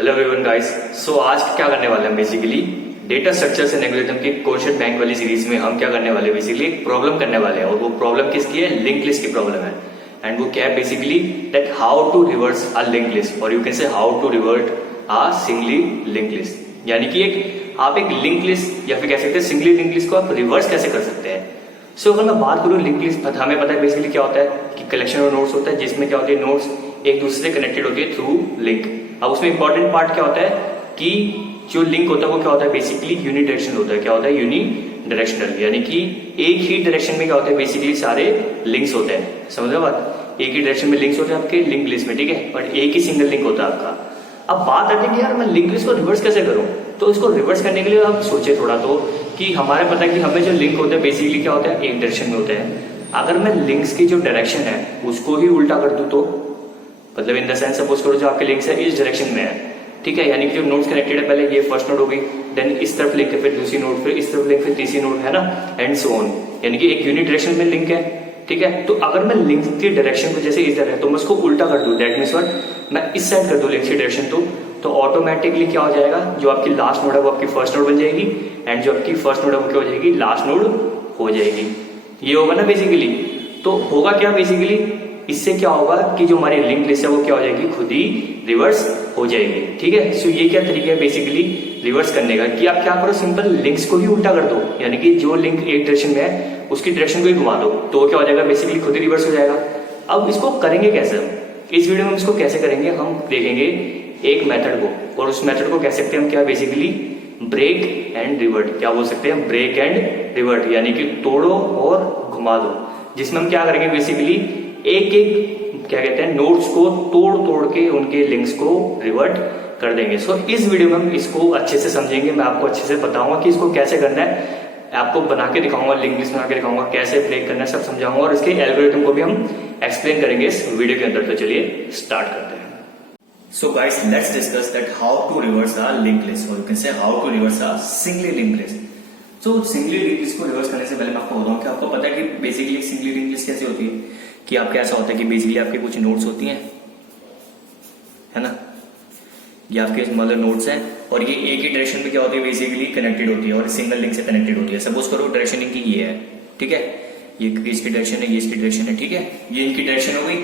Hello everyone guys. सो आज क्या करने वाले हैं basically data structures and algorithm की क्वेश्चन बैंक वाली सीरीज में हम क्या करने वाले हैं बेसिकली एक प्रॉब्लम करने वाले हैं। और वो प्रॉब्लम किसकी है? लिंक लिस्ट की प्रॉब्लम है। एंड वो क्या है basically that how to reverse a link list or you can say how to revert a singly link list. यानी कि आप एक लिंक लिस्ट या फिर कह सकते हैं सिंगली लिंक लिस्ट को आप रिवर्स कैसे कर सकते हैं। सो अगर मैं बात करूँ लिंक लिस्ट, हमें पता है बेसिकली क्या होता है कि कलेक्शन ऑफ नोड्स होता है जिसमें क्या होती है नोड्स एक दूसरे से कनेक्टेड होती है थ्रू लिंक। अब उसमें इंपॉर्टेंट पार्ट क्या होता है कि जो लिंक होता है वो क्या होता है बेसिकली यूनि डायरेक्शनल होता है। क्या होता है? यूनि डायरेक्शनल, यानी कि एक ही डायरेक्शन में क्या होता है बेसिकली सारे लिंक्स होते हैं। समझ रहे बात? एक ही डायरेक्शन में लिंक्स होते हैं आपके लिंक लिस्ट में, ठीक है, बट एक ही सिंगल लिंक होता है आपका। अब बात आती है कि यार मैं लिंक लिस्ट को रिवर्स कैसे करूं। तो इसको रिवर्स करने के लिए आप सोचे थोड़ा तो कि हमारे पता है कि हमें जो लिंक होते हैं बेसिकली क्या होता है एक डायरेक्शन में होते हैं। अगर मैं लिंक्स की जो डायरेक्शन है उसको ही उल्टा कर दूं तो मतलब इन द सेंस सपोज करो जो आपके लिंक्स है इस डायरेक्शन में है, ठीक है, यानी कि जो नोड्स कनेक्टेड है पहले ये फर्स्ट नोड हो गई, देन इस तरफ लिंक है, फिर दूसरी नोड, फिर इस तरफ लिंक, फिर तीसरी नोड, है ना, एंड सो ऑन। यानी कि एक यूनिट डायरेक्शन में लिंक है, ठीक है। तो अगर मैं लिंक की डायरेक्शन को जैसे इधर है तो मैं उसको उल्टा कर दूं, दैट मीन्स व्हाट, मैं इस साइड कर दूं लिंक की डायरेक्शन तो ऑटोमेटिकली क्या हो जाएगा, जो आपकी लास्ट नोड है वो आपकी फर्स्ट नोड बन जाएगी एंड जो आपकी फर्स्ट नोड है वो क्या हो जाएगी, लास्ट नोड हो जाएगी। ये होगा ना बेसिकली। तो होगा क्या बेसिकली, इससे क्या होगा कि जो हमारी लिंक लिस्ट है वो क्या हो जाएगी, खुद ही रिवर्स हो जाएगी, ठीक है। सो ये क्या तरीका है बेसिकली रिवर्स करने का कि आप क्या करो, सिंपल लिंक्स को ही उल्टा कर दो, यानी कि जो लिंक एक डायरेक्शन में है उसकी डायरेक्शन को ही घुमा दो तो क्या हो जाएगा बेसिकली खुद ही रिवर्स हो जाएगा। अब इसको करेंगे कैसे हम, इस वीडियो में हम इसको कैसे करेंगे, हम देखेंगे एक मेथड को, और उस मेथड को कह सकते हैं हम क्या बेसिकली ब्रेक एंड रिवर्ट। क्या बोल सकते हैं? ब्रेक एंड रिवर्ट, यानी कि तोड़ो और घुमा दो, जिसमें हम क्या करेंगे बेसिकली एक एक क्या कहते हैं नोड्स को तोड़ तोड़ के उनके लिंक्स को रिवर्ट कर देंगे। सो इस वीडियो में हम इसको अच्छे से समझेंगे, मैं आपको अच्छे से बताऊंगा कि इसको कैसे करना है, आपको बना के दिखाऊंगा, लिंक लिस्ट बना के दिखाऊंगा, कैसे ब्रेक करना है सब समझाऊंगा, और इसके एल्गोरिथम को भी हम एक्सप्लेन करेंगे इस वीडियो के अंदर। तो चलिए स्टार्ट करते हैं। So guys, let's discuss that how to reverse a linked list, or you can say how to reverse a singly linked list. So singly linked list को रिवर्स करने से पहले मैं आपको बताऊं कि आपको पता है कि बेसिकली सिंगली लिंक्ड लिस्ट कैसे होती है, कि आपके ऐसा होता है कि बेसिकली आपके कुछ नोड्स होती हैं, है ना, ये आपके मतलब नोड्स हैं और ये एक ही डायरेक्शन में क्या होती है बेसिकली कनेक्टेड होती है और सिंगल लिंक से कनेक्टेड होती है। सपोज करो डायरेक्शन इनकी ये है, ठीक है, ये इसकी डायरेक्शन है, ये इसकी डायरेक्शन है, ठीक है, ये इनकी डायरेक्शन हो गई।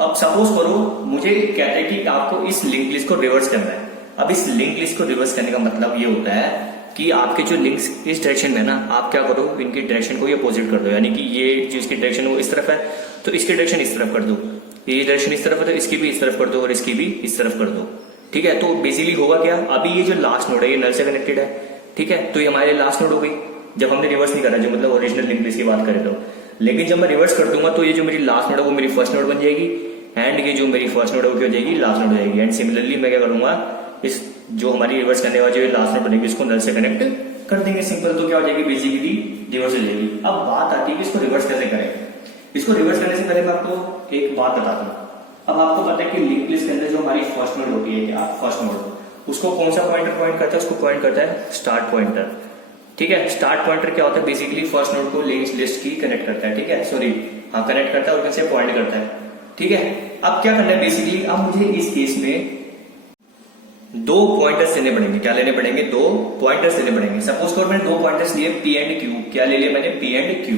अब सपोज करो मुझे कहते हैं कि आपको इस लिंक लिस्ट को रिवर्स करना है। अब इस लिंक लिस्ट को रिवर्स करने का मतलब ये होता है कि आपके जो लिंक्स इस डायरेक्शन में है ना, आप क्या करो इनकी डायरेक्शन को ये अपोजिट कर दो, यानी कि ये जो इसकी डायरेक्शन वो इस तरफ है तो इसकी डायरेक्शन इस तरफ कर दो, ये डायरेक्शन इस तरफ है तो इसकी भी इस तरफ कर दो और इसकी भी इस तरफ कर दो, ठीक है। तो बेसिकली होगा क्या, अभी ये जो लास्ट नोड है ये नल से कनेक्टेड है, ठीक है, तो ये हमारे लास्ट नोड हो गई जब हमने रिवर्स नहीं करा, जो मतलब ओरिजिनल लिंक लिस्ट की बात करें तो। लेकिन जब मैं रिवर्स कर दूंगा तो ये जो मेरी लास्ट नोड है वो मेरी फर्स्ट नोड बन जाएगी एंड ये जो मेरी फर्स्ट नोड है वो क्या हो जाएगी, लास्ट नोड हो जाएगी। एंड सिमिलरली मैं क्या करूंगा, इस जो हमारी रिवर्स करने वाली जो लास्ट नोड बनेगी इसको नल से कनेक्ट कर देंगे, सिंपल, तो क्या हो जाएगी बेसिकली रिवर्स हो जाएगी। अब बात आती है कि इसको रिवर्स कैसे करें। इसको रिवर्स करने से पहले मैं आपको एक बात बताता हूँ। अब आपको पता है कि लिंक लिस्ट के अंदर जो हमारी फर्स्ट नोड होती है, क्या फर्स्ट नोड, उसको कौन सा पॉइंटर पॉइंट करता है, उसको पॉइंट करता है स्टार्ट पॉइंटर, ठीक है। स्टार्ट पॉइंटर क्या होता है बेसिकली फर्स्ट नोड को लिंक लिस्ट की कनेक्ट करता है, ठीक है, सॉरी हाँ कनेक्ट करता है और कैसे पॉइंट करता है, ठीक है। अब क्या करना है बेसिकली, अब मुझे इस केस में दो पॉइंटर्स लेने पड़ेंगे। क्या लेने पड़ेंगे? दो पॉइंटर्स लेने पड़ेंगे। सपोज करो मैंने दो पॉइंटर्स लिए पी एंड क्यू। क्या ले लिया मैंने? पी एंड क्यू,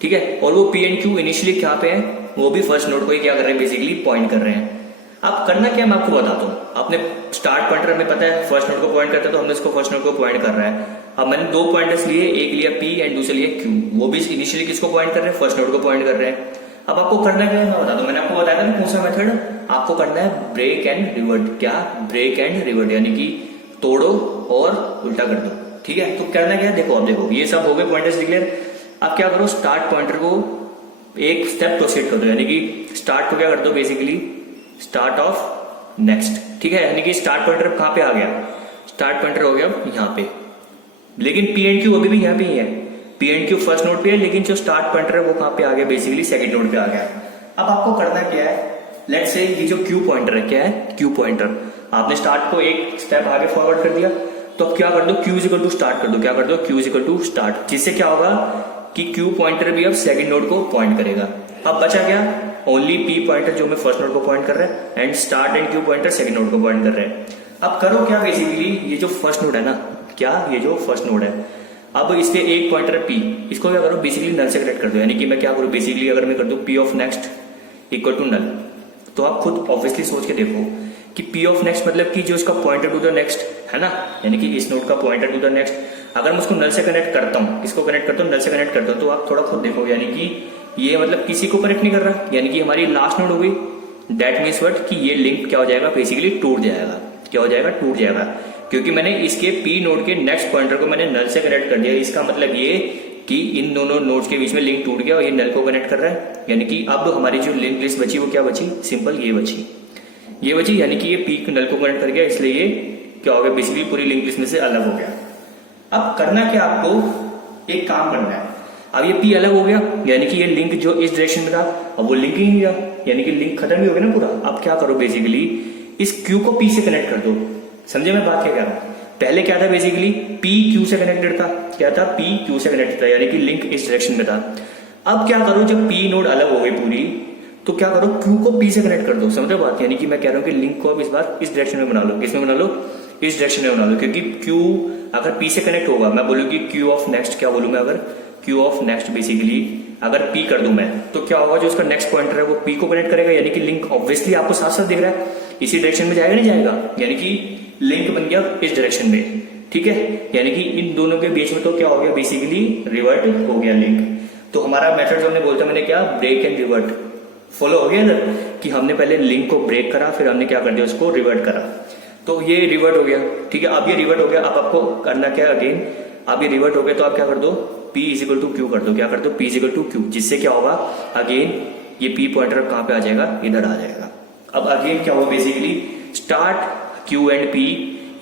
ठीक है। और वो पी एंड क्यू इनिशियली क्या पे है, वो भी फर्स्ट नोड को ही क्या कर रहे हैं बेसिकली पॉइंट कर रहे हैं। अब करना क्या मैं आपको बताता हूँ। आपने स्टार्ट पॉइंटर हमें पता है फर्स्ट नोड को पॉइंट करता है तो हमने इसको फर्स्ट नोड को पॉइंट कर रहा है। अब मैंने दो पॉइंटर्स लिए, एक लिया पी एंड दूसरा लिया क्यू, वो भी इनिशियली किसको पॉइंट कर रहे हैं, फर्स्ट नोड को पॉइंट कर रहे हैं। अब आपको करना क्या है मैं बता दूं, मैंने आपको बताया था ना कौन सा मेथड आपको करना है, ब्रेक एंड रिवर्ट। क्या? ब्रेक एंड रिवर्ट, यानी कि तोड़ो और उल्टा कर दो, ठीक है। तो करना क्या है देखो, अब देखो ये सब हो गए पॉइंटर्स डिक्लेयर। अब क्या करो, स्टार्ट पॉइंटर को एक स्टेप प्रोसीड कर दो, यानी कि स्टार्ट को क्या कर दो बेसिकली स्टार्ट ऑफ नेक्स्ट, ठीक है, यानी कि स्टार्ट पॉइंटर कहां पे आ गया, स्टार्ट पॉइंटर हो गया यहाँ पे, लेकिन पी एंड क्यू अभी भी यहाँ पे ही है। P and Q first node पे है लेकिन जो स्टार्ट पॉइंटर है वो कहां पे आ गया बेसिकली सेकंड नोड पे आ गया। अब आपको करना क्या है, लेट्स से ये जो क्यू पॉइंटर है, क्या है क्यू पॉइंटर, आपने स्टार्ट को एक स्टेप आगे फॉरवर्ड कर दिया तो अब क्या कर दो, Q is equal to start कर दो। क्या कर दो, Q is equal to start, जिससे क्या होगा कि क्यू पॉइंटर भी अब सेकंड नोड को पॉइंट करेगा। अब बचा क्या, ओनली पी पॉइंटर जो हमें फर्स्ट नोड को पॉइंट कर रहा है and start and Q pointer second node को पॉइंट कर रहे हैं। अब करो क्या, बेसिकली ये जो फर्स्ट नोड है ना, क्या ये जो फर्स्ट नोड है, अब इस पे एक पॉइंटर है पी, इसको क्या करो बेसिकली नल से कनेक्ट कर दो। यानी कि मैं क्या करूँ बेसिकली, अगर मैं कर दूं P of next equal to null, तो आप खुद ऑब्वियसली सोच के देखो कि पी ऑफ नेक्स्ट मतलब कि जो इसका पॉइंटर टू द नेक्स्ट है ना, यानी कि इस नोड का पॉइंटर टू द नेक्स्ट, अगर मैं उसको नल से कनेक्ट करता हूँ, किसको कनेक्ट करता हूँ, नल से कनेक्ट करता हूँ, तो आप थोड़ा खुद देखो, यानी कि ये मतलब किसी को कनेक्ट नहीं कर रहा, यानी कि हमारी लास्ट नोड हो गई। दैट मीन्स व्हाट, कि ये लिंक क्या हो जाएगा बेसिकली टूट जाएगा। क्या हो जाएगा, टूट जाएगा, क्योंकि मैंने इसके पी नोड के नेक्स्ट पॉइंटर को मैंने नल से कनेक्ट कर दिया। इसका मतलब ये कि इन दोनों नोड्स के बीच में लिंक टूट गया और ये नल को कनेक्ट कर रहा है। यानी कि अब हमारी जो लिंक लिस्ट बची वो क्या बची, सिंपल ये बची, ये बची, यानी कि ये पी नल को कनेक्ट कर गया, इसलिए ये क्या हो गया बेसिकली पूरी लिंक लिस्ट में से अलग हो गया। अब करना क्या, आपको एक काम करना है। अब ये पी अलग हो गया, यानी कि ये लिंक जो इस डायरेक्शन में था अब वो लिंक ही नहीं रहा, यानी कि लिंक खत्म ही हो गया ना पूरा। अब क्या करो बेसिकली, इस क्यू को पी से कनेक्ट कर दो। समझे मैं बात क्या कह रहा हूं, पहले क्या था बेसिकली, पी क्यू से कनेक्टेड था, क्या था, पी क्यू से कनेक्टेड था, यानी कि लिंक इस डायरेक्शन में था। अब क्या करो, जब पी नोड अलग हो गई पूरी, तो क्या करो क्यू को पी से कनेक्ट कर दो। समझो बात, यानी कि मैं कह रहा हूं कि लिंक को अब इस बार इस डायरेक्शन में बना लो। किसमें बना लो, इस डायरेक्शन में बना लो, क्योंकि क्यू अगर पी से कनेक्ट होगा, मैं बोलूँ कि क्यू ऑफ नेक्स्ट, क्या बोलूँ मैं, अगर क्यू ऑफ नेक्स्ट बेसिकली अगर पी कर दूं मैं, तो क्या होगा, जो उसका नेक्स्ट पॉइंटर है वो पी को कनेक्ट करेगा, यानी कि लिंक ऑब्वियसली आपको साथ साथ दिख रहा है, इसी डायरेक्शन में जाएगा नहीं जाएगा, यानी कि लिंक बन गया इस डायरेक्शन में। ठीक है, यानी कि इन दोनों के बीच में तो क्या हो गया बेसिकली, रिवर्ट हो गया लिंक। तो हमारा मेथड जो हमने बोलते मैंने क्या, ब्रेक एंड रिवर्ट, फॉलो हो गया इधर, कि हमने पहले लिंक को ब्रेक करा, फिर हमने क्या कर दिया, उसको रिवर्ट करा, तो ये रिवर्ट हो गया। ठीक है, अब ये रिवर्ट हो गया, अब आपको करना क्या अगेन, अब ये रिवर्ट हो गया तो आप क्या कर दो, P is equal to Q कर दो। क्या कर दो, P is equal to Q, जिससे क्या होगा अगेन ये P पॉइंटर कहां पे आ जाएगा, इधर आ जाएगा। अब अगेन क्या होगा basically, start Q and P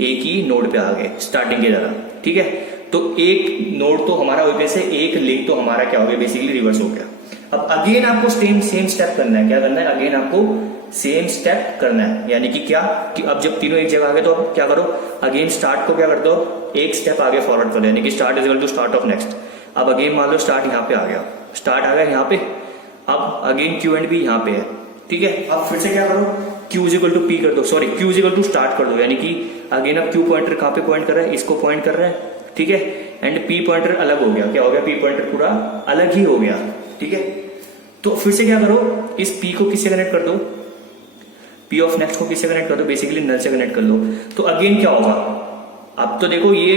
एक ही नोड पे आ गए स्टार्टिंग की तरह। ठीक है, तो एक नोड तो हमारा वजह से एक लिंक तो हमारा क्या हो गया बेसिकली रिवर्स हो गया। अब अगेन आपको सेम स्टेप करना है, क्या करना है, अगेन आपको सेम स्टेप करना है, यानी कि क्या, कि अब जब तीनों एक जगह आ गए तो अब क्या करो, अगेन स्टार्ट को क्या कर दो, एक स्टेप आगे फॉरवर्ड कर दो, यानी कि start is equal to start of next. अब अगेन मान लो स्टार्ट यहाँ पे आ गया, स्टार्ट आ गया यहाँ पे, अब अगेन क्यू एंड बी यहाँ पे है। ठीक है, अब फिर से क्या करो, Q is equal to P कर दो, sorry Q is equal to start कर दो, यानी कि अगेन अब क्यू पॉइंटर कहाँ पे पॉइंट कर रहा है, इसको पॉइंट कर रहा है। ठीक है, एंड पी पॉइंटर अलग हो गया, क्या हो गया, पी पॉइंटर पूरा अलग ही हो गया। ठीक है, तो फिर से क्या करो, इस पी को किससे कनेक्ट कर दो, पी ऑफ नेक्स्ट को किससे कनेक्ट कर दो, बेसिकली नल से कनेक्ट कर लो। तो अगेन क्या होगा, अब तो देखो ये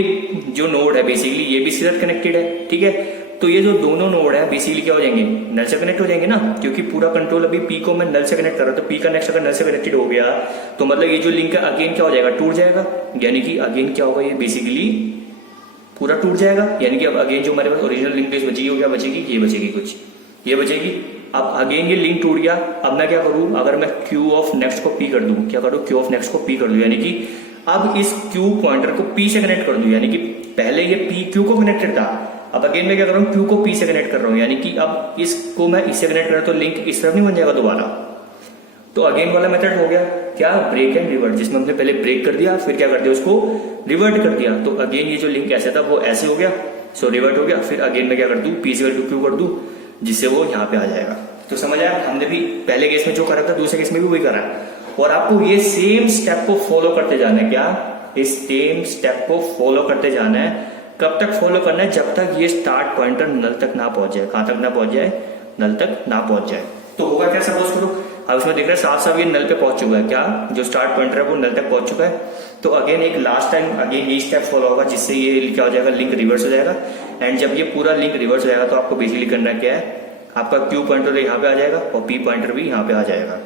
जो नोड है बेसिकली ये भी सीधा कनेक्टेड है। ठीक है, तो ये जो दोनों नोड है बेसिकली क्या हो जाएंगे, नल से कनेक्ट हो जाएंगे ना, क्योंकि पूरा कंट्रोल अभी पी को मैं नल से कनेक्ट कर रहा हूं, तो पी का नेक्स्ट अगर नल से कनेक्टेड हो गया तो मतलब ये जो लिंक है अगेन क्या हो जाएगा, टूट जाएगा, यानी कि अगेन क्या होगा, ये बेसिकली पूरा टूट जाएगा। यानी कि अब अगेन जो हमारे पास ओरिजिनल लिंक लिस्ट बचेगी वो क्या बचेगी, ये बचेगी, कुछ ये बचेगी। अब अगेन ये लिंक टूट गया, अब मैं क्या करूं, अगर मैं क्यू ऑफ नेक्स्ट को पी कर दूं, क्या करूं, क्यू ऑफ नेक्स्ट को पी कर दूं, यानी कि अब इस क्यू पॉइंटर को पी से कनेक्ट कर दूं, यानी कि पहले ये पी क्यू को कनेक्टेड था, अब अगेन मैं क्या कर रहा हूं, क्यू को पी से कनेक्ट कर रहा हूं, यानी कि अब इसको मैं इससे कनेक्ट कर रहा हूं तो लिंक इस तरफ नहीं बन जाएगा दोबारा। तो अगेन वाला मेथड हो गया क्या, ब्रेक एंड रिवर्ट, जिसमें हमने पहले ब्रेक कर दिया फिर क्या कर दिया, उसको रिवर्ट कर दिया। तो अगेन ये जो लिंक ऐसे था वो ऐसे हो गया, सो रिवर्ट हो गया, फिर अगेन मैं क्या कर दूं, पी से क्यू कर दूं, जिससे वो यहाँ पे आ जाएगा। तो समझ आया, हमने भी पहले केस में जो करा था दूसरे केस में भी वही करा है, और आपको ये सेम स्टेप को फॉलो करते जाना है। क्या, इस सेम स्टेप को फॉलो करते जाना है। कब तक फॉलो करना है, जब तक ये स्टार्ट पॉइंटर नल तक ना पहुंच जाए। कहां तक ना पहुंच जाए, नल तक ना पहुंच जाए। तो होगा क्या, सपोज करो अब इसमें देख रहे हैं साथ साथ ये नल पे पहुंच चुका है, क्या जो स्टार्ट पॉइंटर है वो नल तक पहुंच चुका है। तो अगेन एक लास्ट टाइम अगेन ये स्टेप फॉलो होगा, जिससे ये क्या हो जाएगा, लिंक रिवर्स हो जाएगा। एंड जब ये पूरा लिंक रिवर्स हो जाएगा तो आपको बेसिकली करना क्या है, आपका क्यू पॉइंटर यहाँ पे आ जाएगा और पी पॉइंटर भी यहाँ पे आ जाएगा,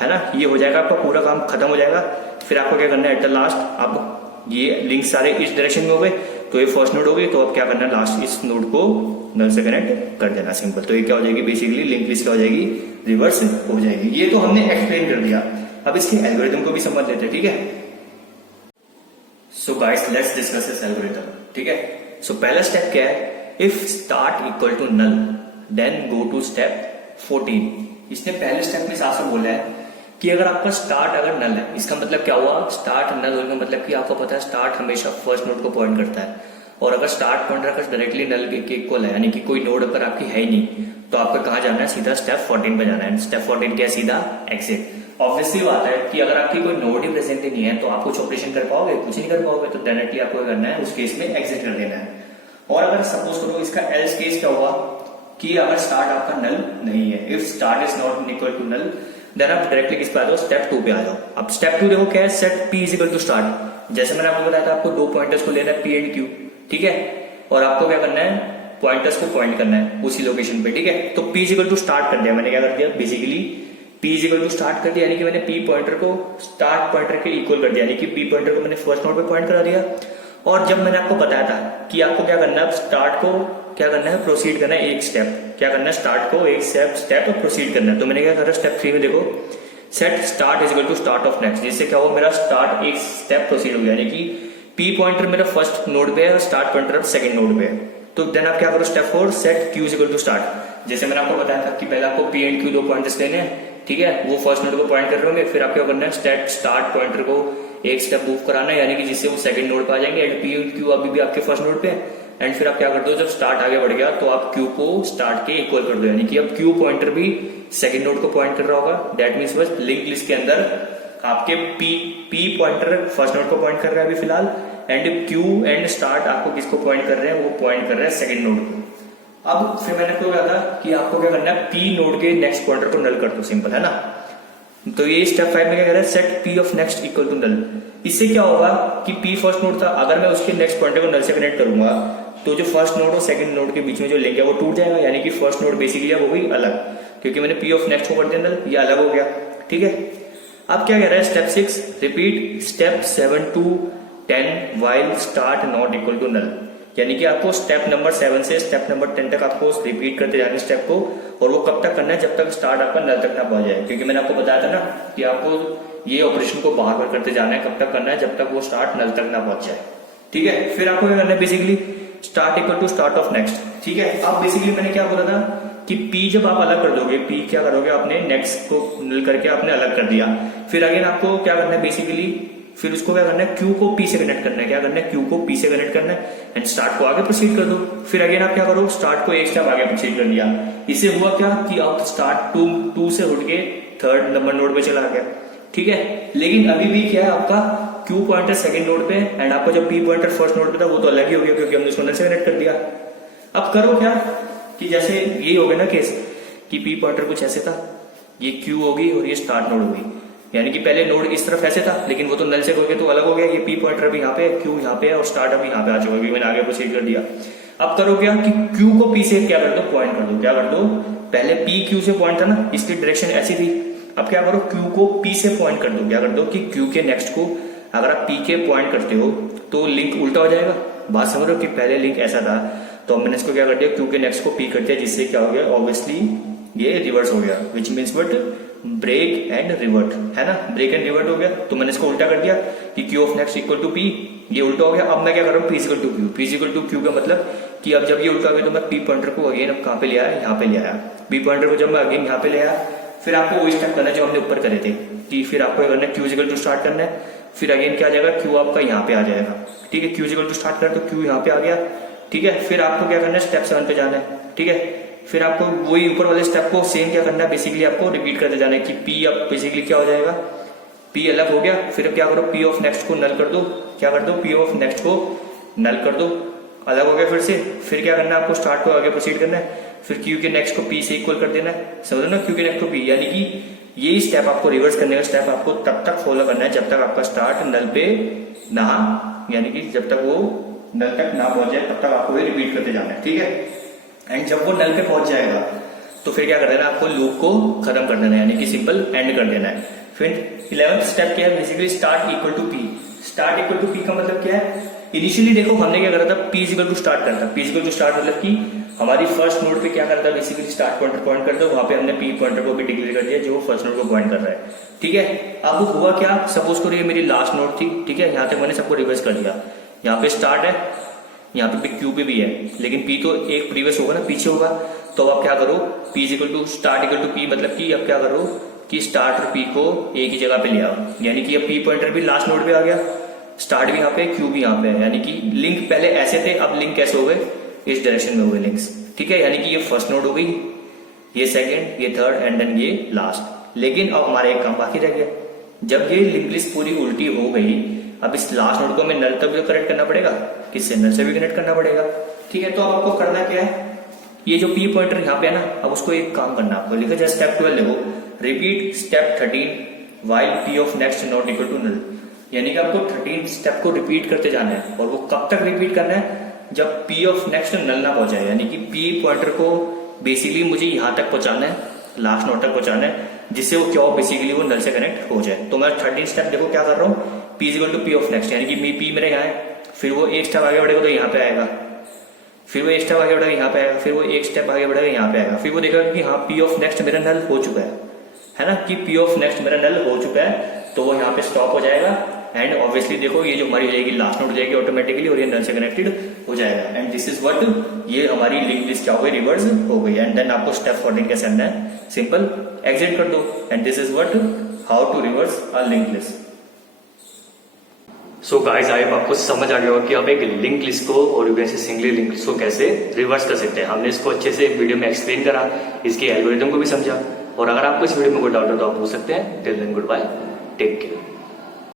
है ना। ये हो जाएगा, आपका पूरा काम खत्म हो जाएगा। फिर आपको क्या करना है, एट द लास्ट आप ये लिंक सारे इस डायरेक्शन में हो गए, तो ये फर्स्ट नोड हो गई, तो अब क्या करना है, लास्ट इस नोड को नल से कनेक्ट कर देना, सिंपल। तो ये क्या हो जाएगी बेसिकली, लिंक लिस्ट क्या हो जाएगी, रिवर्स हो जाएगी। ये तो हमने एक्सप्लेन कर दिया, अब इसके एल्गोरिथम को भी समझ लेते हैं। ठीक है, so guys let's discuss this algorithm. ठीक है, सो पहला स्टेप क्या है, if start equal to null then go to step 14। इसने पहले स्टेप में साफ साफ बोला है कि अगर आपका स्टार्ट अगर नल है, इसका मतलब क्या हुआ, स्टार्ट नल होने का मतलब कि आपको पता है स्टार्ट हमेशा फर्स्ट नोड को पॉइंट करता है, और अगर स्टार्ट पॉइंटर अगर डायरेक्टली नल के इक्वल है, यानी कि कोई नोड अगर आपकी है ही नहीं, तो आपको कहाँ जाना है, सीधा स्टेप 14 पे जाना है। स्टेप 14 क्या है, सीधा एग्जिट। ऑब्वियसली बात है कि अगर आपकी कोई नोड ही प्रेजेंट ही नहीं है तो आप कुछ ऑपरेशन कर पाओगे, कुछ नहीं कर पाओगे, तो डायरेक्टली आपको करना है उस केस में एग्जिट कर देना है। और अगर सपोज करो इसका एल्स केस क्या हुआ कि अगर स्टार्ट आपका नल नहीं है, if start is not equal to null, then आप डायरेक्टली किस पे आ जाओ, स्टेप 2 पे आ जाओ। अब स्टेप 2 देखो क्या है, set P is equal to start. जैसे मैंने आपको बताया था आपको 2 पॉइंटर्स को लेना है पी एंड क्यू, ठीक है, और आपको क्या करना है, पॉइंटर्स को पॉइंट करना है उसी लोकेशन पे, ठीक है। तो P is equal to start कर दिया मैंने, क्या कर दिया basically P is equal to start कर दिया, यानी कि मैंने पी पॉइंटर को स्टार्ट पॉइंटर के इक्वल कर दिया, यानी कि पी पॉइंटर को मैंने फर्स्ट नोड पे पॉइंट करा दिया। और जब मैंने आपको बताया था कि आपको क्या करना है, स्टार्ट को क्या करना है, प्रोसीड करना है एक स्टेप, क्या करना है, स्टार्ट को एक स्टेप और प्रोसीड करना है। तो मैंने क्या करा, स्टेप 3 में देखो set start is equal to start of next, जिससे क्या हुआ, मेरा स्टार्ट एक स्टेप प्रोसीड हो गया, यानी कि पी पॉइंटर मेरा फर्स्ट नोड पे है और स्टार्ट पॉइंटर अब सेकंड नोड पे है। तो देन आप क्या करो, step 4 set Q is equal to start. जैसे मैंने आपको बताया था कि पहले आपको पी एंड क्यू 2 पॉइंटर्स लेने हैं, ठीक है, वो फर्स्ट नोड को पॉइंट कर रहे होंगे, फिर आप क्या करना है, स्टेट स्टार्ट पॉइंटर को एक स्टेप मूव कराना है, यानी कि जिससे वो सेकंड नोड पे आ जाएंगे, एंड पी एंड क्यू अभी भी आपके फर्स्ट नोड पे है। एंड फिर आप क्या करते हो, जब स्टार्ट आगे बढ़ गया तो आप क्यू को स्टार्ट के इक्वल कर दो, यानी कि अब क्यू पॉइंटर भी सेकंड नोड को पॉइंट कर रहा होगा। दैट मीन्स बस लिंक लिस्ट के अंदर आपके पी पॉइंटर फर्स्ट नोड को पॉइंट कर रहा है अभी फिलहाल, एंड क्यू एंड स्टार्ट आपको किसको पॉइंट कर रहे हैं, वो पॉइंट कर रहे हैं सेकंड नोड को। अब फिर मैंने आपको कहा था कि आपको क्या करना है, पी नोड के नेक्स्ट पॉइंटर को नल कर दो, सिंपल है ना। तो ये स्टेप 5 में क्या कह रहा है, set P of next equal to null. इससे क्या होगा कि पी फर्स्ट नोड था, अगर मैं उसके नेक्स्ट पॉइंटर को नल से कनेक्ट करूंगा तो जो फर्स्ट नोड और सेकंड नोड के बीच में जो लिंक है वो टूट जाएगा, यानी कि फर्स्ट नोड बेसिकली वो भी अलग, क्योंकि मैंने पी ऑफ नेक्स्ट को कर दिया नल, ये अलग हो गया, ठीक है। अब क्या कह रहा है, step 6 repeat step 7 to 10 while start not equal to null, यानी कि आपको स्टेप नंबर 7 से स्टेप नंबर 10 तक आपको रिपीट करते जाना स्टेप को, और वो कब तक करना है, जब तक स्टार्ट आपका नल तक ना पहुंच जाए, क्योंकि मैंने आपको बताया था ना कि आपको ये ऑपरेशन को बार बार करते जाना है, कब तक करना है, जब तक वो स्टार्ट नल तक ना पहुंच जाए, ठीक है। फिर आपको क्या करना है, basically start equal to start of next, ठीक है। अब बेसिकली मैंने क्या बोला था कि पी जब आप अलग कर दोगे, पी क्या करोगे, आपने नेक्स्ट को नल करके आपने अलग कर दिया, फिर अगेन आपको क्या करना है, बेसिकली फिर उसको क्या करना है, क्यू को पी से कनेक्ट करना है, क्या करना है, क्यू को पी से कनेक्ट करना है, एंड स्टार्ट को आगे प्रोसीड कर दो। फिर अगेन आप क्या करो, स्टार्ट को एक स्टेप आगे प्रोसीड कर दिया, इससे हुआ क्या कि आप स्टार्ट 2 से उठ के थर्ड नंबर नोड पे चला गया, ठीक है। लेकिन अभी भी क्या है, आपका क्यू पॉइंटर सेकंड नोड पे, एंड आपका जो पी पॉइंटर फर्स्ट नोड पे था वो तो अलग ही हो गया, क्योंकि हमने उसको नल से कनेक्ट कर दिया। अब करो क्या कि जैसे ये हो गया ना केस कि पी पॉइंटर कुछ ऐसे था, ये क्यू होगी और ये स्टार्ट नोड होगी, यानी कि पहले नोड इस तरफ ऐसे था, लेकिन वो तो नल से हो गया तो अलग हो गया, ये पी पॉइंटर भी यहाँ पे, क्यू यहाँ पे और स्टार्ट अभी यहाँ पे आ चुका है, मैंने आगे प्रोसीड कर दिया। अब करो क्या कि क्यू को पी से क्या कर दो, पॉइंट कर दो, क्या कर दो, पहले पी क्यू से पॉइंट था ना, इसकी डायरेक्शन ऐसी थी, अब क्या करो, क्यू को पी से पॉइंट कर दो, क्या कर दो कि क्यू के नेक्स्ट को अगर आप पी के पॉइंट करते हो तो लिंक उल्टा हो जाएगा। बात समझ रहे हो कि पहले लिंक ऐसा था, तो मैंने इसको क्या कर दिया, क्यू के नेक्स्ट को पी कर दिया, जिससे क्या हो गया, ऑब्वियसली ये रिवर्स हो गया, which means but break and revert, है ना, ब्रेक एंड रिवर्ट हो गया। तो मैंने इसको उल्टा कर दिया कि Q of next equal to P, ये उल्टा हो गया। अब मैं क्या कर रहा हूँ, P equal to Q, P equal to Q का मतलब कि अब जब ये उल्टा हो गया तो मैं पी पॉइंटर को अगेन अब कहाँ पे ले आया, यहाँ पे ले आया, पी पॉइंटर को जब मैं अगेन यहाँ पे ले आया, फिर आपको वही स्टेप करना है जो हमने ऊपर करे थे कि फिर आपको करना है क्यू इक्वल टू स्टार्ट करना है, फिर अगेन क्या आ जाएगा, क्यू आपका यहाँ पे आ जाएगा, ठीक है, क्यू इक्वल टू स्टार्ट कर तो क्यू यहाँ पे आ गया, ठीक है। फिर आपको क्या करना है, स्टेप 7 पे जाना है, ठीक है। फिर आपको वही ऊपर वाले स्टेप को सेम क्या करना है, बेसिकली आपको रिपीट करते जाना है कि पी अब बेसिकली क्या हो जाएगा, पी अलग हो गया, फिर अब क्या करो, पी ऑफ नेक्स्ट को नल कर दो, क्या कर दो, पी ऑफ नेक्स्ट को नल कर दो, अलग हो गया फिर क्या करना है, आपको स्टार्ट को आगे प्रोसीड करना है, फिर क्यू के नेक्स्ट को पी से इक्वल कर देना है, समझ लो ना, क्यू के नेक्स्ट को पी, यानी कि यही स्टेप आपको रिवर्स करने का स्टेप आपको तब तक फॉलो करना है जब तक आपका स्टार्ट नल पे ना, यानी कि जब तक वो नल तक ना पहुंच जाए तब तक आपको ये रिपीट करते जाना है, ठीक है। एंड जब वो नल पे पहुंच जाएगा तो फिर क्या कर देना है, आपको लूप को खत्म कर देना है, यानी कि सिंपल एंड कर देना है। फिर 11th स्टेप क्या है, basically start equal to P. Start equal to P का मतलब क्या है, इनिशियली देखो हमने क्या करा था, पी इक्वल टू स्टार्ट करता, पी इक्वल टू स्टार्ट मतलब कि हमारी फर्स्ट नोड पे क्या करता है, बेसिकली स्टार्ट पॉइंटर पॉइंट करते हो, वहां पे हमने पी पॉइंटर को भी डिक्लेयर कर दिया जो फर्स्ट नोड को पॉइंट कर रहा है, ठीक है। अब हुआ क्या, सपोज करो ये मेरी लास्ट नोड थी, ठीक है, यहाँ तक मैंने सबको रिवर्स कर दिया, यहाँ पे स्टार्ट है, यहाँ पे क्यू पे भी है, लेकिन पी तो एक प्रीवियस होगा ना, पीछे होगा, तो अब क्या करो, P equal to start equal to P, मतलब कि अब क्या करो कि स्टार्ट और पी को एक ही जगह पे ले आओ, यानी कि अब पी पॉइंटर भी लास्ट नोड पे आ गया, स्टार्ट भी यहाँ पे, क्यू भी यहाँ पे है, यानी कि लिंक पहले ऐसे थे, अब लिंक कैसे हो गए, इस डायरेक्शन में हो गए लिंक्स, ठीक है। यानी कि ये फर्स्ट नोड हो गई, ये सेकंड, ये थर्ड एंड देन ये लास्ट। लेकिन अब हमारा एक काम बाकी रह गया। जब ये लिंक लिस्ट पूरी उल्टी हो गई, अब इस लास्ट नोड को हमें नल तक भी कनेक्ट करना पड़ेगा, किससे, नल से भी कनेक्ट करना पड़ेगा। ठीक है, तो अब आपको करना क्या है, ये जो पी पॉइंटर यहाँ पे है ना, अब उसको एक काम करना है आपको, लिखो जैसे स्टेप 12 लिखो, repeat step 13 while P of next not equal to null. यानी कि आपको 13 स्टेप को रिपीट करते जाना है। और वो कब तक रिपीट करना है, जब पी ऑफ नेक्स्ट नल ना पहुंचाए। यानी कि पी पॉइंटर को बेसिकली मुझे यहाँ तक पहुंचाना है, लास्ट नोड तक पहुंचाना है, जिससे वो क्या हो, बेसिकली वो नल से कनेक्ट हो जाए। तो मैं 13 स्टेप देखो क्या कर रहा हूँ, P equal to P of next, यानी कि पी मेरे यहाँ है, फिर वो एक स्टेप आगे बढ़ेगा तो यहाँ पे आएगा, फिर वो एक स्टेप आगे बढ़ेगा यहाँ पे आएगा, फिर वो एक स्टेप आगे बढ़ेगा यहाँ पे आएगा, फिर वो देखेगा कि हाँ पी ऑफ नेक्स्ट मेरा नल हो चुका है ना, कि पी ऑफ नेक्स्ट मेरा नल हो चुका है, तो वो यहाँ पे स्टॉप हो जाएगा। एंड ऑब्वियसली देखो ये जो हमारी हो जाएगी लास्ट नोड हो जाएगी ऑटोमेटिकली, और ये नल से कनेक्टेड हो जाएगा। एंड दिस इज व्हाट, ये हमारी लिंक लिस्ट क्या हो गई, रिवर्स हो गई। एंड देन आपको स्टेप 14 कैसे करना है, सिंपल एग्जिट कर दो। And this is what, how to reverse a link list. So guys, I hope आपको समझ आ गया होगा कि आप एक लिंक लिस्ट को और वैसे सिंगली लिंक लिस्ट को कैसे रिवर्स कर सकते हैं। हमने इसको अच्छे से वीडियो में एक्सप्लेन करा, इसके एल्गोरिथम को भी समझा। और अगर आपको इस वीडियो में कोई डाउट हो तो आप पूछ सकते हैं। Till then good bye, take care.